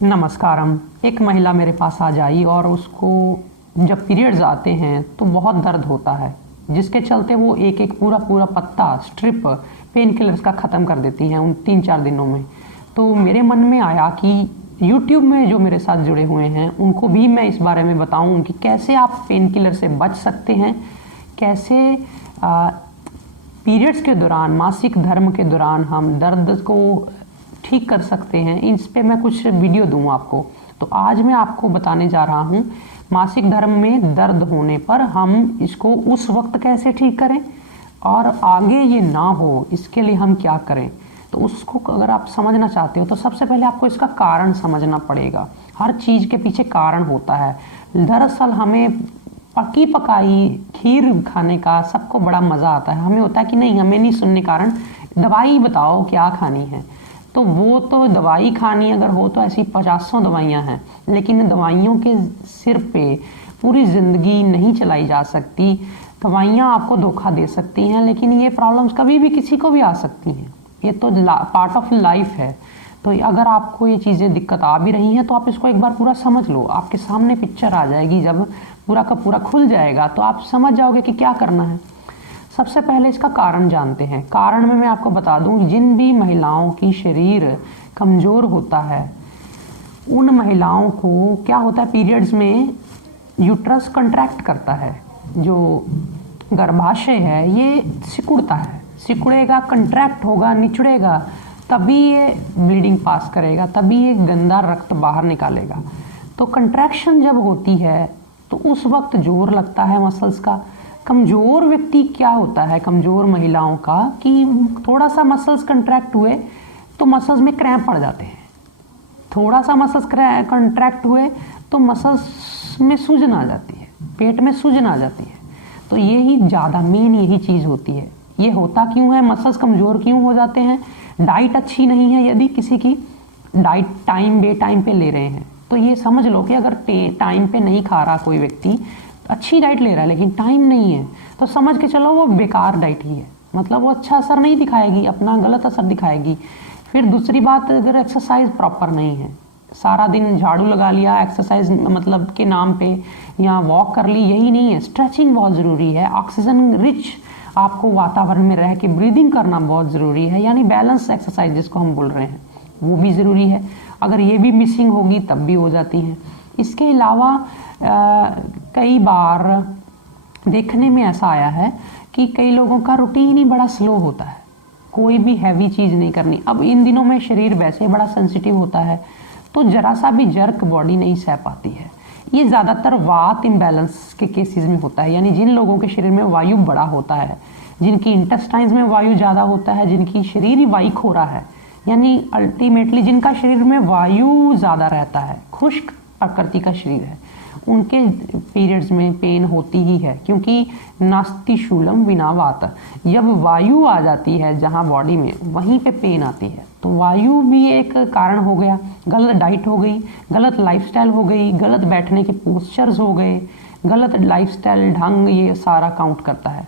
नमस्कारम। एक महिला मेरे पास आ जाई और उसको जब पीरियड्स आते हैं तो बहुत दर्द होता है, जिसके चलते वो एक एक पूरा पूरा पत्ता स्ट्रिप पेन किलर्स का ख़त्म कर देती हैं उन 3-4 दिनों में। तो मेरे मन में आया कि यूट्यूब में जो मेरे साथ जुड़े हुए हैं उनको भी मैं इस बारे में बताऊं कि कैसे आप पेन किलर से बच सकते हैं, कैसे पीरियड्स के दौरान, मासिक धर्म के दौरान हम दर्द को ठीक कर सकते हैं। इस पे मैं कुछ वीडियो दूँ आपको। तो आज मैं आपको बताने जा रहा हूँ मासिक धर्म में दर्द होने पर हम इसको उस वक्त कैसे ठीक करें और आगे ये ना हो इसके लिए हम क्या करें। तो उसको अगर आप समझना चाहते हो तो सबसे पहले आपको इसका कारण समझना पड़ेगा। हर चीज़ के पीछे कारण होता है। दरअसल हमें पकी पकाई खीर खाने का सबको बड़ा मज़ा आता है, हमें होता है कि नहीं, हमें नहीं सुनने कारण दवाई बताओ क्या खानी है। तो वो तो दवाई खानी अगर हो तो ऐसी 50 दवाइयाँ हैं, लेकिन दवाइयों के सिर पे पूरी ज़िंदगी नहीं चलाई जा सकती। दवाइयाँ आपको धोखा दे सकती हैं, लेकिन ये प्रॉब्लम्स कभी भी किसी को भी आ सकती हैं। ये तो पार्ट ऑफ लाइफ है। तो अगर आपको ये चीज़ें दिक्कत आ भी रही हैं तो आप इसको एक बार पूरा समझ लो। आपके सामने पिक्चर आ जाएगी, जब पूरा का पूरा खुल जाएगा तो आप समझ जाओगे कि क्या करना है। सबसे पहले इसका कारण जानते हैं। कारण में मैं आपको बता दूं, जिन भी महिलाओं की शरीर कमज़ोर होता है उन महिलाओं को क्या होता है, पीरियड्स में यूट्रस कंट्रैक्ट करता है। जो गर्भाशय है ये सिकुड़ता है, सिकुड़ेगा, कंट्रैक्ट होगा, निचड़ेगा, तभी ये ब्लीडिंग पास करेगा, तभी ये गंदा रक्त बाहर निकालेगा। तो कंट्रैक्शन जब होती है तो उस वक्त जोर लगता है मसल्स का। कमज़ोर व्यक्ति क्या होता है, कमज़ोर महिलाओं का, कि थोड़ा सा मसल्स कंट्रैक्ट हुए तो मसल्स में क्रैम्प पड़ जाते हैं। थोड़ा सा मसल्स कंट्रैक्ट हुए तो मसल्स में सूजन आ जाती है, पेट में सूजन आ जाती है। तो यही ज़्यादा मेन यही चीज़ होती है। ये होता क्यों है, मसल्स कमज़ोर क्यों हो जाते हैं? डाइट अच्छी नहीं है। यदि किसी की डाइट टाइम बे टाइम पे ले रहे हैं तो ये समझ लो कि अगर टाइम पे नहीं खा रहा कोई व्यक्ति, अच्छी डाइट ले रहा है लेकिन टाइम नहीं है, तो समझ के चलो वो बेकार डाइट ही है। मतलब वो अच्छा असर नहीं दिखाएगी, अपना गलत असर दिखाएगी। फिर दूसरी बात, अगर एक्सरसाइज प्रॉपर नहीं है, सारा दिन झाड़ू लगा लिया एक्सरसाइज मतलब के नाम पे, या वॉक कर ली, यही नहीं है। स्ट्रेचिंग बहुत ज़रूरी है। ऑक्सीजन रिच आपको वातावरण में रह के ब्रीदिंग करना बहुत ज़रूरी है, यानी बैलेंस एक्सरसाइज जिसको हम बोल रहे हैं वो भी ज़रूरी है। अगर ये भी मिसिंग होगी तब भी हो जाती हैं। इसके अलावा कई बार देखने में ऐसा आया है कि कई लोगों का रूटीन ही बड़ा स्लो होता है, कोई भी हैवी चीज़ नहीं करनी। अब इन दिनों में शरीर वैसे बड़ा सेंसिटिव होता है, तो जरा सा भी जर्क बॉडी नहीं सह पाती है। ये ज़्यादातर वात इम्बैलेंस के केसेस में होता है, यानी जिन लोगों के शरीर में वायु बड़ा होता है, जिनकी इंटेस्टाइन्स में वायु ज़्यादा होता है, जिनकी शरीर ही वायु हो रहा है, यानी अल्टीमेटली जिनका शरीर में वायु ज़्यादा रहता है, खुश्क प्रकृति का शरीर है, उनके पीरियड्स में पेन होती ही है। क्योंकि नास्ति शूलम विना वात, जब वायु आ जाती है जहाँ बॉडी में, वहीं पे पेन आती है। तो वायु भी एक कारण हो गया, गलत डाइट हो गई, गलत लाइफस्टाइल हो गई, गलत बैठने के पोस्चर्स हो गए, गलत लाइफस्टाइल ढंग, ये सारा काउंट करता है।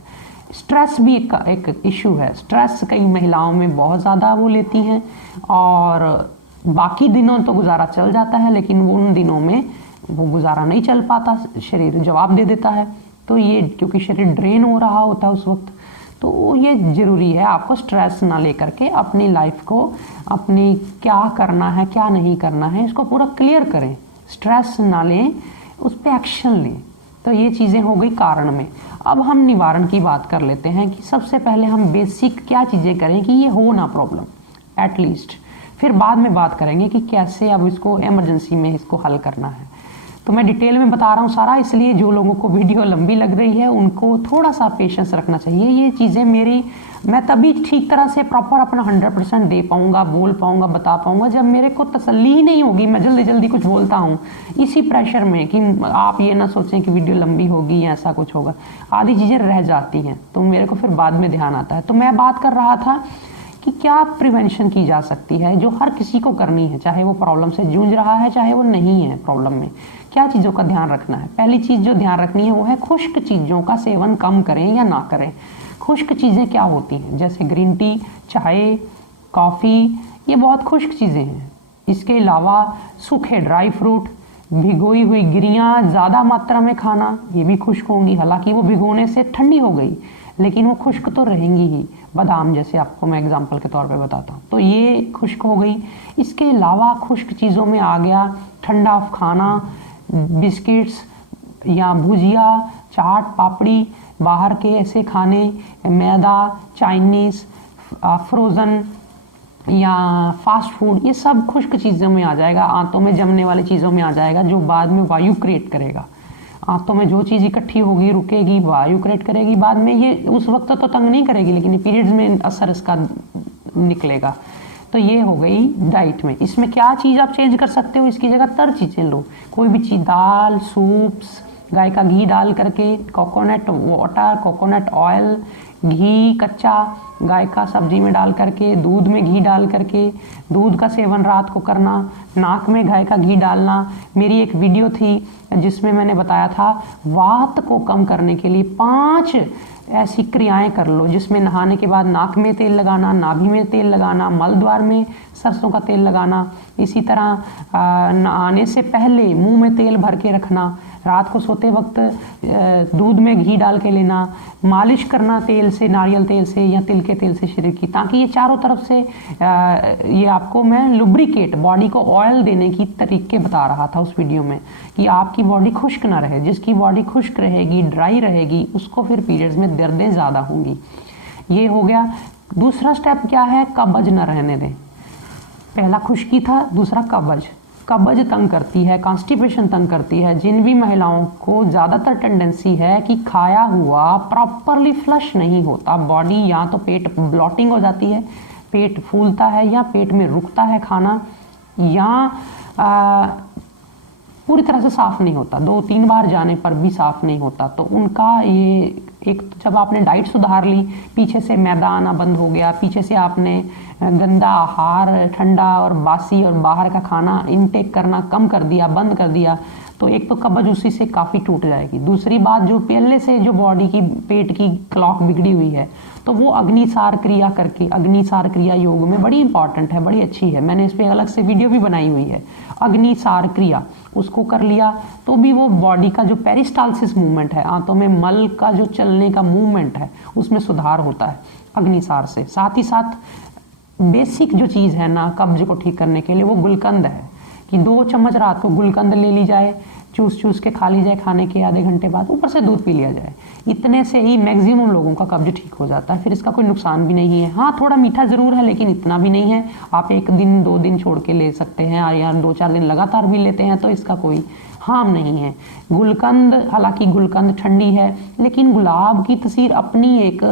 स्ट्रेस भी एक इशू है। स्ट्रेस कई महिलाओं में बहुत ज़्यादा वो लेती हैं और बाकी दिनों तो गुजारा चल जाता है, लेकिन उन दिनों में वो गुजारा नहीं चल पाता, शरीर जवाब दे देता है। तो ये क्योंकि शरीर ड्रेन हो रहा होता है उस वक्त, तो ये ज़रूरी है आपको स्ट्रेस ना लेकर के अपनी लाइफ को, अपनी क्या करना है क्या नहीं करना है, इसको पूरा क्लियर करें। स्ट्रेस ना लें, उस पर एक्शन लें। तो ये चीज़ें हो गई कारण में। अब हम निवारण की बात कर लेते हैं कि सबसे पहले हम बेसिक क्या चीज़ें करें कि ये हो ना प्रॉब्लम एटलीस्ट। फिर बाद में बात करेंगे कि कैसे अब इसको इमरजेंसी में इसको हल करना है। तो मैं डिटेल में बता रहा हूँ सारा, इसलिए जो लोगों को वीडियो लंबी लग रही है उनको थोड़ा सा पेशेंस रखना चाहिए। ये चीज़ें मैं तभी ठीक तरह से प्रॉपर अपना 100% दे पाऊँगा, बोल पाऊँगा, बता पाऊँगा जब मेरे को तसल्ली ही नहीं होगी। मैं जल्दी जल्दी कुछ बोलता हूँ इसी प्रेशर में कि आप ये ना सोचें कि वीडियो लंबी होगी या ऐसा कुछ होगा, आधी चीज़ें रह जाती हैं तो मेरे को फिर बाद में ध्यान आता है। तो मैं बात कर रहा था कि क्या प्रिवेंशन की जा सकती है, जो हर किसी को करनी है, चाहे वो प्रॉब्लम से जूझ रहा है चाहे वो नहीं है प्रॉब्लम में। क्या चीज़ों का ध्यान रखना है? पहली चीज़ जो ध्यान रखनी है वो है खुश्क चीज़ों का सेवन कम करें या ना करें। खुश्क चीज़ें क्या होती हैं, जैसे ग्रीन टी, चाय, कॉफ़ी, ये बहुत खुश्क चीज़ें हैं। इसके अलावा सूखे ड्राई फ्रूट, भिगोई हुई गिरियाँ ज़्यादा मात्रा में खाना, ये भी खुश्क होंगी। हालांकि वो भिगोने से ठंडी हो गई लेकिन वो खुश्क तो रहेंगी ही। बादाम जैसे आपको मैं एग्जांपल के तौर पे बताता हूँ, तो ये खुश्क हो गई। इसके अलावा खुश्क चीज़ों में आ गया ठंडा खाना, बिस्किट्स या भुजिया, चाट, पापड़ी, बाहर के ऐसे खाने, मैदा, चाइनीज़, फ्रोज़न या फास्ट फूड, ये सब खुश्क चीज़ों में आ जाएगा, आंतों में जमने वाली चीज़ों में आ जाएगा, जो बाद में वायु क्रिएट करेगा। आंतों में जो चीज़ इकट्ठी होगी, रुकेगी, वायु क्रिएट करेगी, बाद में ये उस वक्त तो तंग नहीं करेगी लेकिन पीरियड्स में असर इसका निकलेगा। तो ये हो गई डाइट में। इसमें क्या चीज़ आप चेंज कर सकते हो, इसकी जगह तर चीज़ें लो, कोई भी चीज़, दाल, सूप्स, गाय का घी डाल करके, कोकोनट वाटर, कोकोनट ऑयल, घी कच्चा गाय का सब्जी में डाल करके, दूध में घी डाल करके, दूध का सेवन रात को करना, नाक में गाय का घी डालना। मेरी एक वीडियो थी जिसमें मैंने बताया था वात को कम करने के लिए 5 ऐसी क्रियाएं कर लो, जिसमें नहाने के बाद नाक में तेल लगाना, नाभि में तेल लगाना, मल द्वार में सरसों का तेल लगाना, इसी तरह नहाने से पहले मुंह में तेल भर के रखना, रात को सोते वक्त दूध में घी डाल के लेना, मालिश करना तेल से, नारियल तेल से या तिल के तेल से शरीर की, ताकि ये चारों तरफ से ये आपको मैं लुब्रिकेट, बॉडी को ऑयल देने की तरीके बता रहा था उस वीडियो में, कि आपकी बॉडी खुश्क ना रहे। जिसकी बॉडी खुश्क रहेगी, ड्राई रहेगी, उसको फिर पीरियड्स में दर्दें ज़्यादा होंगी। ये हो गया। दूसरा स्टेप क्या है, कब्ज न रहने दें। पहला खुश्की था, दूसरा कब्ज। कब्ज तंग करती है, कॉन्स्टिपेशन तंग करती है। जिन भी महिलाओं को ज़्यादातर टेंडेंसी है कि खाया हुआ प्रॉपरली फ्लश नहीं होता, बॉडी या तो पेट ब्लॉटिंग हो जाती है, पेट फूलता है या पेट में रुकता है खाना, या पूरी तरह से साफ़ नहीं होता, 2-3 बार जाने पर भी साफ़ नहीं होता, तो उनका ये एक, जब आपने डाइट सुधार ली, पीछे से मैदा आना बंद हो गया, पीछे से आपने गंदा आहार, ठंडा और बासी और बाहर का खाना इनटेक करना कम कर दिया, बंद कर दिया, तो एक तो कब्ज उसी से काफ़ी टूट जाएगी। दूसरी बात, जो पहले से जो बॉडी की पेट की क्लॉक बिगड़ी हुई है, तो वो अग्निसार क्रिया करके, अग्निसार क्रिया योग में बड़ी इंपॉर्टेंट है, बड़ी अच्छी है, मैंने इस पर अलग से वीडियो भी बनाई हुई है। अग्निसार क्रिया उसको कर लिया तो भी वो बॉडी का जो पेरिस्टालसिस मूवमेंट है, आंतों में मल का जो चलने का मूवमेंट है, उसमें सुधार होता है अग्निसार से। साथ ही साथ बेसिक जो चीज़ है ना कब्ज को ठीक करने के लिए, वो गुलकंद है, कि 2 चम्मच रात को गुलकंद ले ली जाए, चूस के खा ली जाए, खाने के आधे घंटे बाद ऊपर से दूध पी लिया जाए। इतने से ही मैक्सिमम लोगों का कब्ज ठीक हो जाता है, फिर इसका कोई नुकसान भी नहीं है। हाँ, थोड़ा मीठा ज़रूर है लेकिन इतना भी नहीं है, आप 1 दिन 2 दिन छोड़ के ले सकते हैं, या 2-4 दिन लगातार भी लेते हैं तो इसका कोई हार्म नहीं है। गुलकंद, हालांकि गुलकंद ठंडी है लेकिन गुलाब की तसीर अपनी एक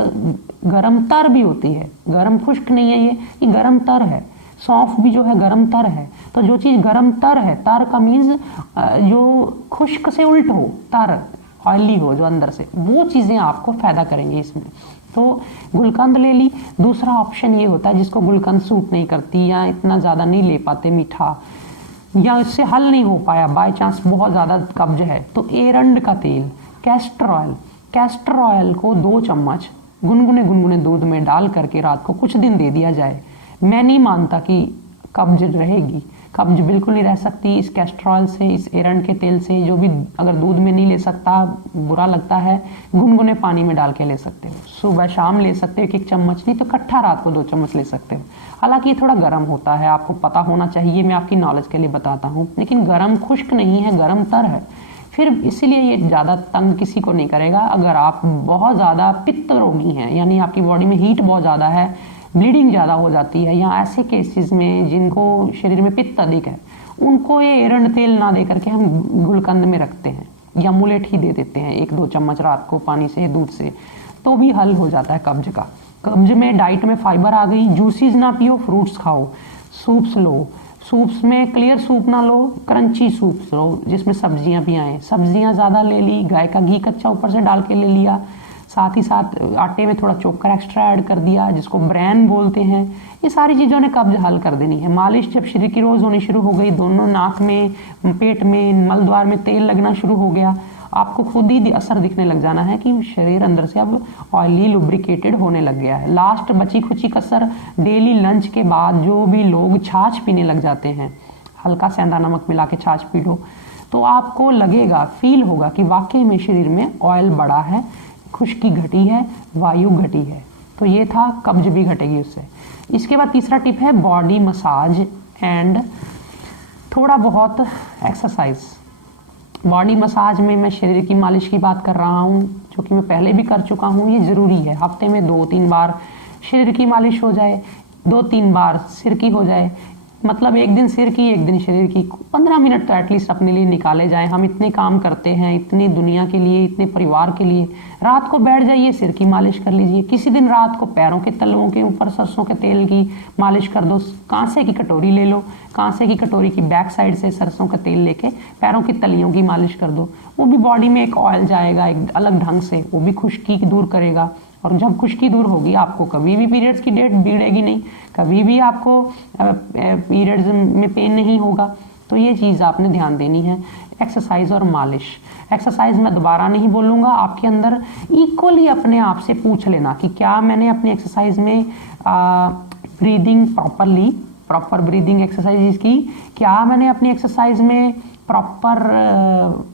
गरम तर भी होती है, गरम खुश्क नहीं है, ये गरम तर है। सौंफ भी जो है गरम तर है, तो जो चीज़ गरम तर है, तर का मीन्स जो खुश्क से उल्ट हो, तर ऑयली हो जो अंदर से, वो चीज़ें आपको फ़ायदा करेंगी इसमें। तो गुलकंद ले ली। दूसरा ऑप्शन ये होता है जिसको गुलकंद सूट नहीं करती या इतना ज़्यादा नहीं ले पाते मीठा, या इससे हल नहीं हो पाया, बाय चांस बहुत ज़्यादा कब्ज है, तो एरंड का तेल, कैस्टर ऑयल को 2 चम्मच गुनगुने दूध में डाल करके रात को कुछ दिन दे दिया जाए। मैं नहीं मानता कि कब्ज रहेगी, कब्ज बिल्कुल नहीं रह सकती इस कैस्टर ऑयल से, इस एरंड के तेल से। जो भी अगर दूध में नहीं ले सकता, बुरा लगता है, गुनगुने पानी में डाल के ले सकते हो, सुबह शाम ले सकते हो 1 चम्मच, नहीं तो इकट्ठा रात को 2 चम्मच ले सकते हो। हालांकि ये थोड़ा गर्म होता है, आपको पता होना चाहिए, मैं आपकी नॉलेज के लिए बताता हूँ, लेकिन गर्म खुश्क नहीं है, गर्म तर है, फिर इसीलिए ये ज़्यादा तंग किसी को नहीं करेगा। अगर आप बहुत ज़्यादा पित्त रोगी हैं, यानी आपकी बॉडी में हीट बहुत ज़्यादा है, ब्लीडिंग ज़्यादा हो जाती है, या ऐसे केसेस में जिनको शरीर में पित्त अधिक है, उनको ये एरंड तेल ना दे करके हम गुलकंद में रखते हैं या मुलेट ही दे देते हैं 1-2 चम्मच रात को पानी से, दूध से, तो भी हल हो जाता है कब्ज का। कब्ज में डाइट में फाइबर आ गई। जूसीज ना पियो, फ्रूट्स खाओ, सूप्स लो, सूप्स में क्लियर सूप ना लो, क्रंची सूप्स लो जिसमें सब्जियां भी आए, सब्जियां ज़्यादा ले ली, गाय का घी कच्चा ऊपर से डाल के ले लिया, साथ ही साथ आटे में थोड़ा चोकर एक्स्ट्रा ऐड कर दिया जिसको ब्रैन बोलते हैं। ये सारी चीज़ों ने कब्ज हल कर देनी है। मालिश जब शरीर की रोज़ होनी शुरू हो गई, दोनों नाक में, पेट में, मल द्वार में तेल लगना शुरू हो गया, आपको खुद ही असर दिखने लग जाना है कि शरीर अंदर से अब ऑयली लुब्रिकेटेड होने लग गया है। लास्ट बची खुची कसर, डेली लंच के बाद जो भी लोग छाछ पीने लग जाते हैं, हल्का सेंधा नमक मिला के छाछ पी लो, तो आपको लगेगा, फील होगा कि वाकई में शरीर में ऑयल बढ़ा है, खुश्की घटी है, वायु घटी है। तो ये था, कब्ज भी घटेगी उससे। इसके बाद तीसरा टिप है बॉडी मसाज एंड थोड़ा बहुत एक्सरसाइज। बॉडी मसाज में मैं शरीर की मालिश की बात कर रहा हूँ, जो कि मैं पहले भी कर चुका हूँ। ये ज़रूरी है, हफ्ते में 2-3 बार शरीर की मालिश हो जाए, 2-3 बार सिर की हो जाए, मतलब एक दिन सिर की एक दिन शरीर की। 15 मिनट तो एटलीस्ट अपने लिए निकाले जाए। हम इतने काम करते हैं, इतनी दुनिया के लिए, इतने परिवार के लिए। रात को बैठ जाइए, सिर की मालिश कर लीजिए। किसी दिन रात को पैरों के तलवों के ऊपर सरसों के तेल की मालिश कर दो। कांसे की कटोरी ले लो, कांसे की कटोरी की बैक साइड से सरसों का तेल लेके पैरों की तलियों की मालिश कर दो। वो भी बॉडी में एक ऑयल जाएगा एक अलग ढंग से, वो भी खुश्की दूर करेगा। और जब खुश्की दूर होगी, आपको कभी भी पीरियड्स की डेट बिगड़ेगी नहीं, कभी भी आपको पीरियड्स में पेन नहीं होगा। तो ये चीज़ आपने ध्यान देनी है, एक्सरसाइज और मालिश। एक्सरसाइज मैं दोबारा नहीं बोलूँगा, आपके अंदर इक्वली अपने आप से पूछ लेना कि क्या मैंने अपनी एक्सरसाइज में ब्रीदिंग प्रॉपर ब्रीदिंग एक्सरसाइज की, क्या मैंने अपनी एक्सरसाइज में प्रॉपर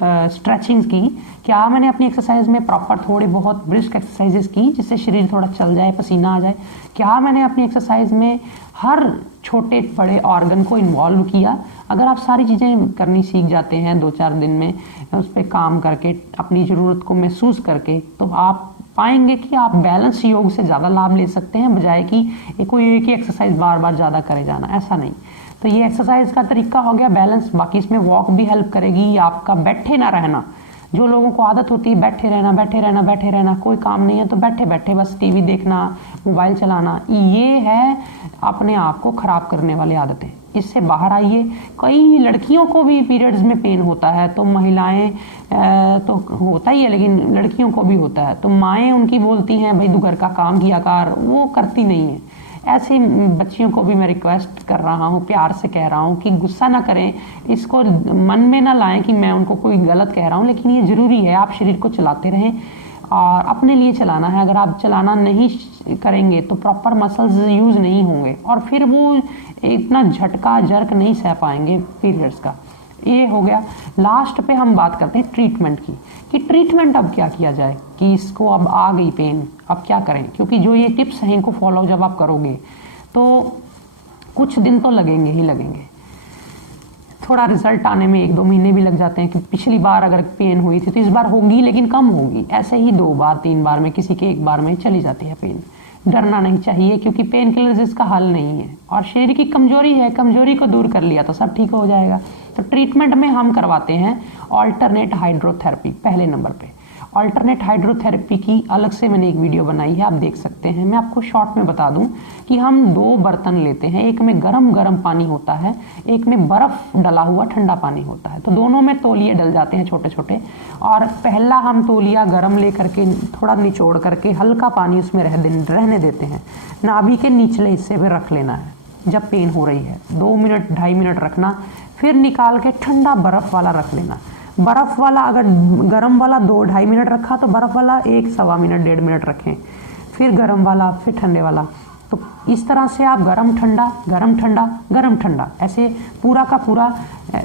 स्ट्रेचिंग की, क्या मैंने अपनी एक्सरसाइज में प्रॉपर थोड़े बहुत ब्रिस्क एक्सरसाइजेस की जिससे शरीर थोड़ा चल जाए, पसीना आ जाए, क्या मैंने अपनी एक्सरसाइज में हर छोटे बड़े ऑर्गन को इन्वॉल्व किया। अगर आप सारी चीज़ें करनी सीख जाते हैं 2-4 दिन में, उस पर काम करके, अपनी ज़रूरत को महसूस करके, तो आप पाएंगे कि आप बैलेंस योग से ज़्यादा लाभ ले सकते हैं, बजाय कि कोई एक ही एक्सरसाइज बार बार ज़्यादा करे जाना, ऐसा नहीं। तो ये एक्सरसाइज का तरीका हो गया बैलेंस। बाकी इसमें वॉक भी हेल्प करेगी, आपका बैठे ना रहना। जो लोगों को आदत होती है बैठे रहना, कोई काम नहीं है तो बैठे बैठे बस टीवी देखना, मोबाइल चलाना, ये है अपने आप को खराब करने वाली आदतें। इससे बाहर आइए। कई लड़कियों को भी पीरियड्स में पेन होता है, तो महिलाएं तो होता ही है, लेकिन लड़कियों को भी होता है। तो माएँ उनकी बोलती हैं भाई तू घर का काम किया कर, वो करती नहीं है। ऐसी बच्चियों को भी मैं रिक्वेस्ट कर रहा हूँ, प्यार से कह रहा हूँ कि गुस्सा ना करें, इसको मन में ना लाएं कि मैं उनको कोई गलत कह रहा हूँ, लेकिन ये ज़रूरी है। आप शरीर को चलाते रहें और अपने लिए चलाना है। अगर आप चलाना नहीं करेंगे तो प्रॉपर मसल्स यूज़ नहीं होंगे और फिर वो इतना झटका जर्क नहीं सह पाएंगे पीरियड्स का। ये हो गया। लास्ट पे हम बात करते हैं ट्रीटमेंट की, कि ट्रीटमेंट अब क्या किया जाए, कि इसको अब आ गई पेन, अब क्या करें। क्योंकि जो ये टिप्स हैं इनको फॉलो जब आप करोगे तो कुछ दिन तो लगेंगे ही लगेंगे। थोड़ा रिजल्ट आने में 1-2 महीने भी लग जाते हैं कि पिछली बार अगर पेन हुई थी तो इस बार होगी लेकिन कम होगी। ऐसे ही 2 बार 3 बार में, किसी के 1 बार में चली जाती है पेन। डरना नहीं चाहिए, क्योंकि पेन किलर्स इसका हल नहीं है और शरीर की कमजोरी है, कमजोरी को दूर कर लिया तो सब ठीक हो जाएगा। तो ट्रीटमेंट में हम करवाते हैं ऑल्टरनेट हाइड्रोथेरेपी। पहले नंबर पे ऑल्टरनेट हाइड्रोथेरेपी की अलग से मैंने एक वीडियो बनाई है, आप देख सकते हैं। मैं आपको शॉर्ट में बता दूं कि हम 2 बर्तन लेते हैं, एक में गरम पानी होता है, एक में बर्फ डला हुआ ठंडा पानी होता है। तो दोनों में तौलिए डल जाते हैं छोटे छोटे, और पहला हम तौलिया गरम लेकर के थोड़ा निचोड़ करके हल्का पानी उसमें रहने देते हैं। नाभि के निचले हिस्से पे रख लेना है जब पेन हो रही है, 2 मिनट 2.5 मिनट रखना, फिर निकाल के ठंडा बर्फ वाला रख लेना। बर्फ वाला, अगर गरम वाला 2-2.5 मिनट रखा तो बर्फ वाला 1-1.25 मिनट 1.5 मिनट रखें, फिर गरम वाला, फिर ठंडे वाला। तो इस तरह से आप गरम ठंडा ऐसे पूरा का पूरा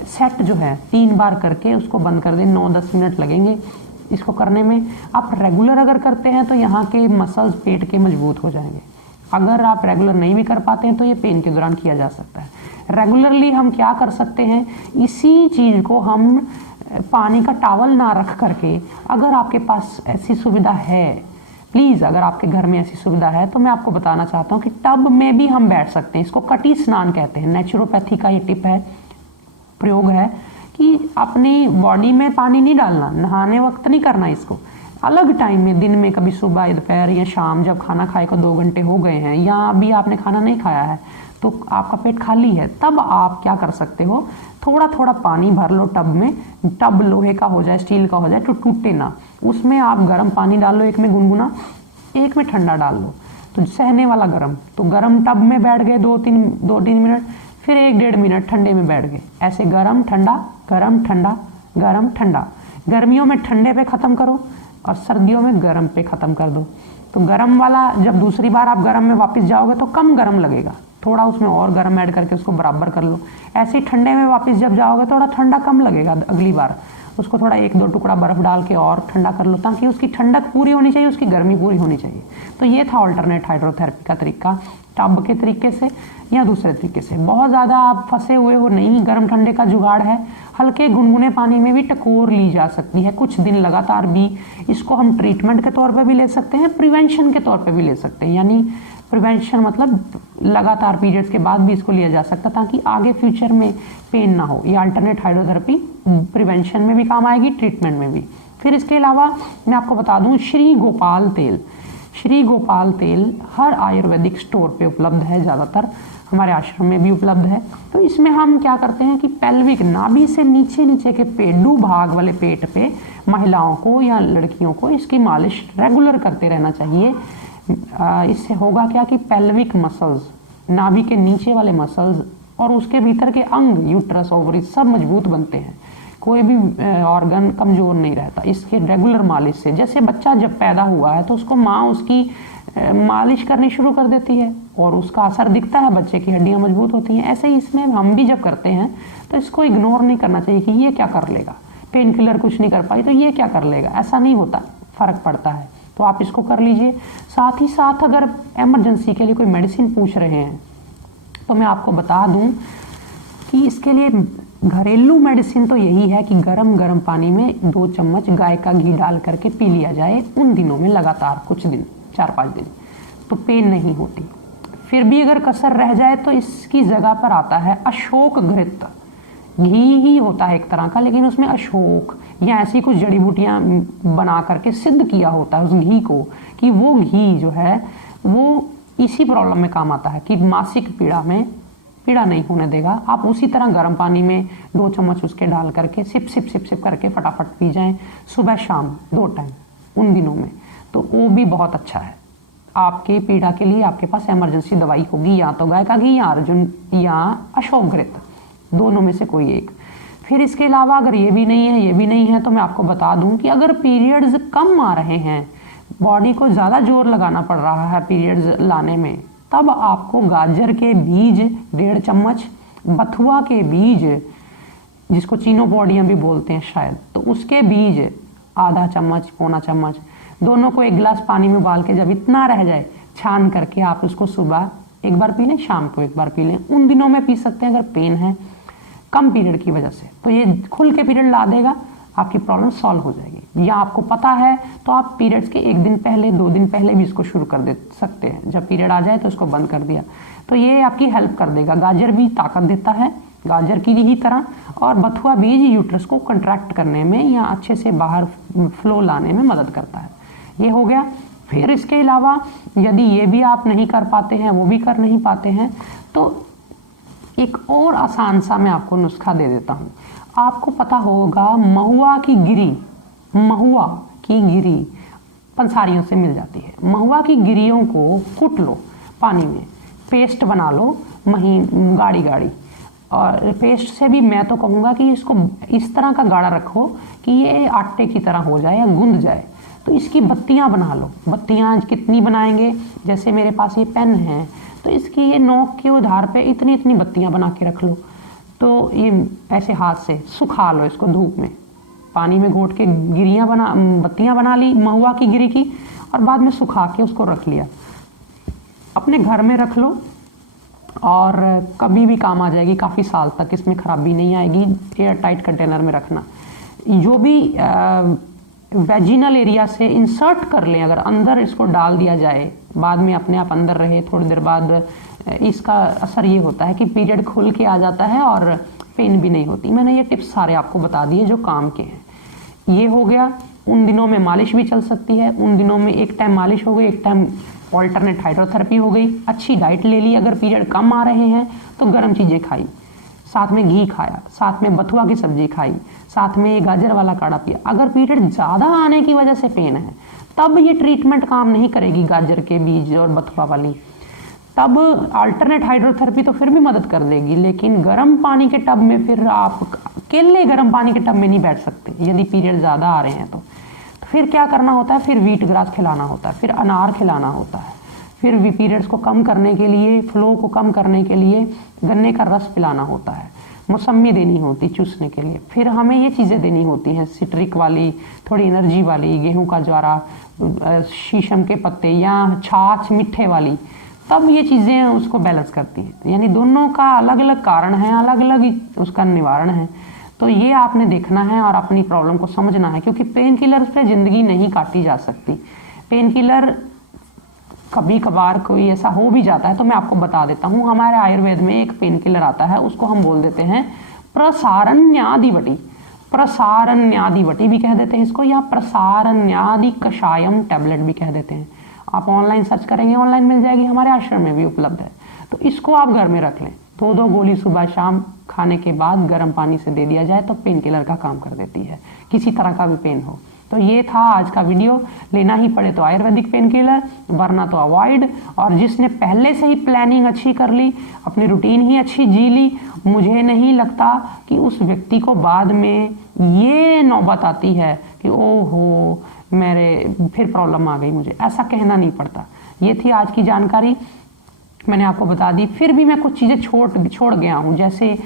सेट जो है 3 बार करके उसको बंद कर दें। 9-10 मिनट लगेंगे इसको करने में। आप रेगुलर अगर करते हैं तो यहाँ के मसल्स पेट के मजबूत हो जाएंगे। अगर आप रेगुलर नहीं भी कर पाते हैं तो ये पेन के दौरान किया जा सकता है। रेगुलरली हम क्या कर सकते हैं, इसी चीज़ को हम पानी का टॉवल ना रख करके, अगर आपके पास ऐसी सुविधा है, प्लीज़ अगर आपके घर में ऐसी सुविधा है तो मैं आपको बताना चाहता हूँ कि टब में भी हम बैठ सकते हैं। इसको कटी स्नान कहते हैं। नेचुरोपैथी का ये टिप है, प्रयोग है कि अपनी बॉडी में पानी नहीं डालना, नहाने वक्त नहीं करना, इसको अलग टाइम में, दिन में, कभी सुबह, दोपहर या शाम, जब खाना खाए को 2 घंटे हो गए हैं या अभी आपने खाना नहीं खाया है तो आपका पेट खाली है, तब आप क्या कर सकते हो, थोड़ा थोड़ा पानी भर लो टब में। टब लोहे का हो जाए, स्टील का हो जाए, तो टूटे ना। उसमें आप गर्म पानी डाल लो, एक में गुनगुना, एक में ठंडा डाल लो, तो सहने वाला गर्म। तो गर्म टब में बैठ गए 2-3 मिनट, फिर 1-1.5 मिनट ठंडे में बैठ गए। ऐसे गर्म ठंडा, गर्म ठंडा, गर्म ठंडा। गर्मियों में ठंडे पे ख़त्म करो और सर्दियों में गर्म पे ख़त्म कर दो। तो गर्म वाला जब दूसरी बार आप गर्म में वापस जाओगे तो कम गर्म लगेगा, थोड़ा उसमें और गर्म ऐड करके उसको बराबर कर लो। ऐसे ही ठंडे में वापस जब जाओगे थोड़ा ठंडा कम लगेगा, अगली बार उसको थोड़ा 1-2 टुकड़ा बर्फ डाल के और ठंडा कर लो, ताकि उसकी ठंडक पूरी होनी चाहिए, उसकी गर्मी पूरी होनी चाहिए। तो ये था अल्टरनेट हाइड्रोथेरेपी का तरीका, टब के तरीके से या दूसरे तरीके से। बहुत ज़्यादा आप फंसे हुए हो नहीं, गर्म ठंडे का जुगाड़ है, हल्के गुनगुने पानी में भी टकोर ली जा सकती है कुछ दिन लगातार भी। इसको हम ट्रीटमेंट के तौर पे भी ले सकते हैं, प्रिवेंशन के तौर पे भी ले सकते हैं। यानी प्रिवेंशन मतलब लगातार पीरियड्स के बाद भी इसको लिया जा सकता है, ताकि आगे फ्यूचर में पेन ना हो। ये अल्टरनेट हाइड्रोथेरेपी प्रिवेंशन में भी काम आएगी, ट्रीटमेंट में भी। फिर इसके अलावा मैं आपको बता दूं, श्री गोपाल तेल। श्री गोपाल तेल हर आयुर्वेदिक स्टोर पे उपलब्ध है, ज़्यादातर हमारे आश्रम में भी उपलब्ध है। तो इसमें हम क्या करते हैं कि पेल्विक नाभि से नीचे नीचे के पेडू भाग वाले पेट पे महिलाओं को या लड़कियों को इसकी मालिश रेगुलर करते रहना चाहिए। इससे होगा क्या कि पेल्विक मसल्स, नाभि के नीचे वाले मसल्स और उसके भीतर के अंग, यूट्रस, ओवरीज सब मजबूत बनते हैं, कोई भी ऑर्गन कमज़ोर नहीं रहता इसके रेगुलर मालिश से। जैसे बच्चा जब पैदा हुआ है तो उसको माँ उसकी मालिश करनी शुरू कर देती है और उसका असर दिखता है, बच्चे की हड्डियाँ मजबूत होती हैं। ऐसे ही इसमें हम भी जब करते हैं तो इसको इग्नोर नहीं करना चाहिए कि ये क्या कर लेगा, पेन किलर कुछ नहीं कर पाई तो ये क्या कर लेगा, ऐसा नहीं होता, फ़र्क पड़ता है। तो आप इसको कर लीजिए। साथ ही साथ अगर इमरजेंसी के लिए कोई मेडिसिन पूछ रहे हैं तो मैं आपको बता दूं कि इसके लिए घरेलू मेडिसिन तो यही है कि गरम गरम पानी में 2 चम्मच गाय का घी डाल करके पी लिया जाए उन दिनों में लगातार कुछ दिन, 4-5 दिन, तो पेन नहीं होती। फिर भी अगर कसर रह जाए तो इसकी जगह पर आता है अशोक घृत। घी ही होता है एक तरह का, लेकिन उसमें अशोक या ऐसी कुछ जड़ी बूटियां बना करके सिद्ध किया होता है उस घी को, कि वो घी जो है वो इसी प्रॉब्लम में काम आता है कि मासिक पीड़ा में पीड़ा नहीं होने देगा। आप उसी तरह गर्म पानी में 2 चम्मच उसके डाल करके सिप सिप सिप सिप करके फटाफट पी जाएं, सुबह शाम 2 टाइम उन दिनों में, तो वो भी बहुत अच्छा है आपके पीड़ा के लिए। आपके पास इमरजेंसी दवाई होगी या तो गाय का घी या अर्जुन या अशोक घृत, दोनों में से कोई एक। फिर इसके अलावा अगर ये भी नहीं है तो मैं आपको बता दूं कि अगर पीरियड्स कम आ रहे हैं, बॉडी को ज़्यादा जोर लगाना पड़ रहा है पीरियड्स लाने में, तब आपको गाजर के बीज 1.5 चम्मच, बथुआ के बीज जिसको चीनोपोडियम भी बोलते हैं शायद, तो उसके बीज आधा चम्मच, पौना चम्मच, दोनों को 1 गिलास पानी में उबाल के जब इतना रह जाए छान करके आप उसको सुबह एक बार पी लें, शाम को एक बार पी लें। उन दिनों में पी सकते हैं अगर पेन है कम पीरियड की वजह से, तो ये खुल के पीरियड ला देगा, आपकी प्रॉब्लम सॉल्व हो जाएगी। या आपको पता है तो आप पीरियड्स के 1 दिन पहले 2 दिन पहले भी इसको शुरू कर दे सकते हैं, जब पीरियड आ जाए तो इसको बंद कर दिया, तो ये आपकी हेल्प कर देगा। गाजर भी ताकत देता है गाजर की ही तरह, और बथुआ बीज यूट्रस को कंट्रैक्ट करने में या अच्छे से बाहर फ्लो लाने में मदद करता है। ये हो गया। फिर इसके अलावा यदि ये भी आप नहीं कर पाते हैं, वो भी कर नहीं पाते हैं, तो एक और आसान सा मैं आपको नुस्खा दे देता हूँ। आपको पता होगा महुआ की गिरी पंसारियों से मिल जाती है। महुआ की गिरियों को कूट लो पानी में, पेस्ट बना लो महीन गाढ़ी, और पेस्ट से भी मैं तो कहूँगा कि इसको इस तरह का गाढ़ा रखो कि ये आटे की तरह हो जाए या गूंद जाए। तो इसकी बत्तियाँ बना लो। बत्तियाँ कितनी बनाएंगे, जैसे मेरे पास ये पेन है तो इसकी ये नोक के उधार पे इतनी इतनी बत्तियाँ बना के रख लो। तो ये ऐसे हाथ से सुखा लो इसको धूप में, पानी में घोट के बत्तियाँ बना ली महुआ की गिरी की, और बाद में सुखा के उसको रख लिया, अपने घर में रख लो और कभी भी काम आ जाएगी, काफ़ी साल तक इसमें खराबी नहीं आएगी। एयर टाइट कंटेनर में रखना। जो भी वेजिनल एरिया से इंसर्ट कर लें, अगर अंदर इसको डाल दिया जाए, बाद में अपने आप अंदर रहे, थोड़ी देर बाद इसका असर ये होता है कि पीरियड खुल के आ जाता है और पेन भी नहीं होती। मैंने ये टिप्स सारे आपको बता दिए जो काम के हैं। ये हो गया। उन दिनों में मालिश भी चल सकती है, उन दिनों में एक टाइम मालिश हो गई, एक टाइम ऑल्टरनेट हाइड्रोथेरेपी हो गई। अच्छी डाइट ले ली, अगर पीरियड कम आ रहे हैं तो गर्म चीज़ें खाई, साथ में घी खाया, साथ में बथुआ की सब्जी खाई, साथ में गाजर वाला काढ़ा पिया। अगर पीरियड ज़्यादा आने की वजह से पेन है तब ये ट्रीटमेंट काम नहीं करेगी, गाजर के बीज और बथुआ वाली, तब अल्टरनेट हाइड्रोथेरेपी तो फिर भी मदद कर देगी। लेकिन गर्म पानी के टब में फिर आप अकेले गर्म पानी के टब में नहीं बैठ सकते यदि पीरियड ज़्यादा आ रहे हैं तो फिर क्या करना होता है, फिर व्हीट ग्रास खिलाना होता है, फिर अनार खिलाना होता है, फिर भी पीरियड्स को कम करने के लिए, फ्लो को कम करने के लिए गन्ने का रस पिलाना होता है, मौसमी देनी होती चूसने के लिए, फिर हमें ये चीज़ें देनी होती हैं सिट्रिक वाली, थोड़ी एनर्जी वाली, गेहूं का ज्वारा, शीशम के पत्ते या छाछ मीठे वाली, तब ये चीज़ें उसको बैलेंस करती हैं। यानी दोनों का अलग अलग कारण है, अलग अलग उसका निवारण है। तो ये आपने देखना है और अपनी प्रॉब्लम को समझना है, क्योंकि पेन किलर पे ज़िंदगी नहीं काटी जा सकती। पेन किलर कभी कभार कोई ऐसा हो भी जाता है तो मैं आपको बता देता हूँ। हमारे आयुर्वेद में एक पेन किलर आता है, उसको हम बोल देते हैं प्रसारण्यादिवटी। प्रसारण्यादिवटी भी कह देते हैं इसको, या प्रसारण्यादि कषायम टैबलेट भी कह देते हैं। आप ऑनलाइन सर्च करेंगे, ऑनलाइन मिल जाएगी, हमारे आश्रम में भी उपलब्ध है। तो इसको आप घर में रख लें, 2-2 गोली सुबह शाम खाने के बाद गर्म पानी से दे दिया जाए तो पेन किलर का काम कर देती है, किसी तरह का भी पेन हो। तो ये था आज का वीडियो। लेना ही पड़े तो आयुर्वेदिक पेन किलर, वरना तो अवॉइड। और जिसने पहले से ही प्लानिंग अच्छी कर ली, अपनी रूटीन ही अच्छी जी ली, मुझे नहीं लगता कि उस व्यक्ति को बाद में ये नौबत आती है कि ओहो मेरे फिर प्रॉब्लम आ गई, मुझे ऐसा कहना नहीं पड़ता। ये थी आज की जानकारी, मैंने आपको बता दी। फिर भी मैं कुछ चीज़ें छोड़ गया हूँ, जैसे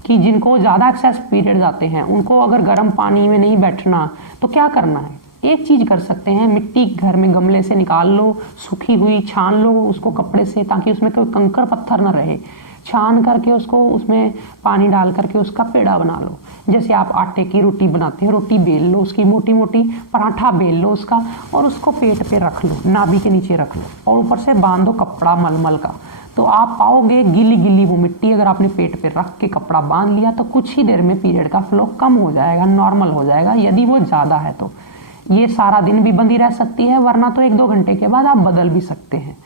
कि जिनको ज़्यादा एक्सेस पीरियड्स आते हैं उनको अगर गर्म पानी में नहीं बैठना तो क्या करना है। एक चीज़ कर सकते हैं, मिट्टी घर में गमले से निकाल लो, सूखी हुई छान लो उसको कपड़े से, ताकि उसमें कोई कंकर पत्थर ना रहे। छान करके उसको उसमें पानी डाल करके उसका पेड़ा बना लो। जैसे आप आटे की रोटी बनाते हैं, रोटी बेल लो, उसकी मोटी मोटी पराठा बेल लो उसका, और उसको पेट पे रख लो, नाभि के नीचे रख लो, और ऊपर से बांध दो कपड़ा मलमल का। तो आप पाओगे गिली गिली वो मिट्टी अगर आपने पेट पे रख के कपड़ा बांध लिया तो कुछ ही देर में पीरियड का फ्लो कम हो जाएगा, नॉर्मल हो जाएगा। यदि वो ज़्यादा है तो ये सारा दिन भी बंदी रह सकती है, वरना तो 1-2 घंटे के बाद आप बदल भी सकते हैं।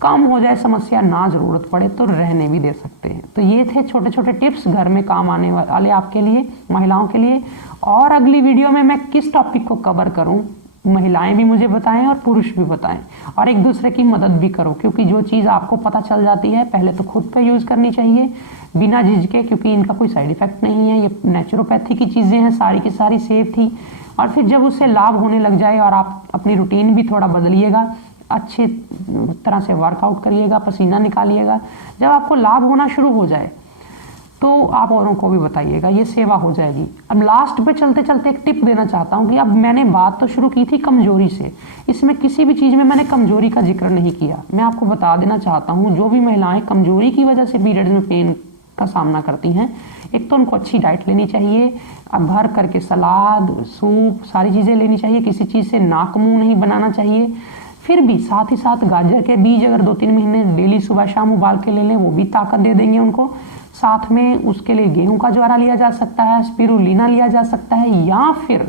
कम हो जाए समस्या, ना ज़रूरत पड़े तो रहने भी दे सकते हैं। तो ये थे छोटे छोटे टिप्स घर में काम आने वाले आपके लिए, महिलाओं के लिए। और अगली वीडियो में मैं किस टॉपिक को कवर करूं, महिलाएं भी मुझे बताएं और पुरुष भी बताएं, और एक दूसरे की मदद भी करो। क्योंकि जो चीज़ आपको पता चल जाती है पहले तो खुद पे यूज़ करनी चाहिए बिना झिझके, क्योंकि इनका कोई साइड इफेक्ट नहीं है, ये नेचुरोपैथी की चीज़ें हैं, सारी की सारी सेफ थी। और फिर जब उससे लाभ होने लग जाए और आप अपनी रूटीन भी थोड़ा बदलिएगा, अच्छी तरह से वर्कआउट करिएगा, पसीना निकालिएगा, जब आपको लाभ होना शुरू हो जाए तो आप औरों को भी बताइएगा, ये सेवा हो जाएगी। अब लास्ट पे चलते चलते एक टिप देना चाहता हूँ कि अब मैंने बात तो शुरू की थी कमजोरी से, इसमें किसी भी चीज़ में मैंने कमजोरी का जिक्र नहीं किया। मैं आपको बता देना चाहता हूँ, जो भी महिलाएं कमजोरी की वजह से पीरियड्स में पेन का सामना करती हैं, एक तो उनको अच्छी डाइट लेनी चाहिए, अब भर करके सलाद, सूप, सारी चीज़ें लेनी चाहिए, किसी चीज़ से नाक मुँह नहीं बनाना चाहिए। फिर भी साथ ही साथ गाजर के बीज अगर 2-3 महीने डेली सुबह शाम उबाल के ले लें, वो भी ताकत दे देंगे उनको। साथ में उसके लिए गेहूं का ज्वारा लिया जा सकता है, स्पिरुलिना लिया जा सकता है, या फिर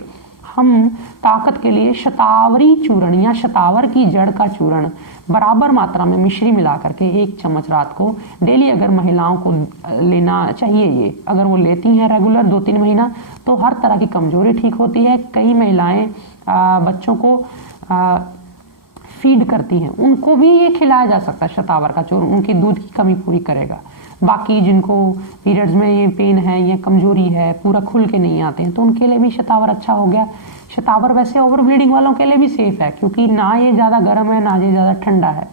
हम ताकत के लिए शतावरी चूर्ण या शतावर की जड़ का चूर्ण बराबर मात्रा में मिश्री मिला करके 1 चम्मच रात को डेली अगर महिलाओं को लेना चाहिए। ये अगर वो लेती हैं रेगुलर 2-3 महीना तो हर तरह की कमजोरी ठीक होती है। कई महिलाएं बच्चों को फीड करती हैं, उनको भी ये खिलाया जा सकता है शतावर का चूर्ण, उनकी दूध की कमी पूरी करेगा। बाकी जिनको पीरियड्स में ये पेन है या कमजोरी है, पूरा खुल के नहीं आते हैं, तो उनके लिए भी शतावर अच्छा हो गया। शतावर वैसे ओवर ब्लीडिंग वालों के लिए भी सेफ है, क्योंकि ना ये ज़्यादा गर्म है ना ये ज़्यादा ठंडा है।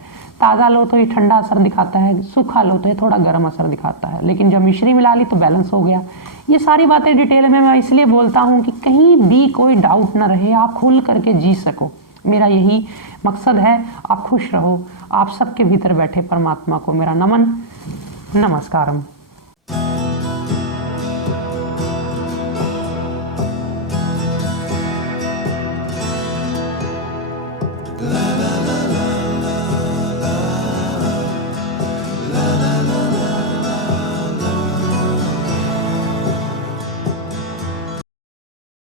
ताज़ा लो तो ये ठंडा असर दिखाता है, सूखा लो तो ये थोड़ा गर्म असर दिखाता है, लेकिन जब मिश्री मिला ली तो बैलेंस हो गया। ये सारी बातें डिटेल में मैं इसलिए बोलता हूँ कि कहीं भी कोई डाउट ना रहे, आप खुल करके जी सको। मेरा यही मकसद है, आप खुश रहो। आप सबके भीतर बैठे परमात्मा को मेरा नमन, नमस्कारम।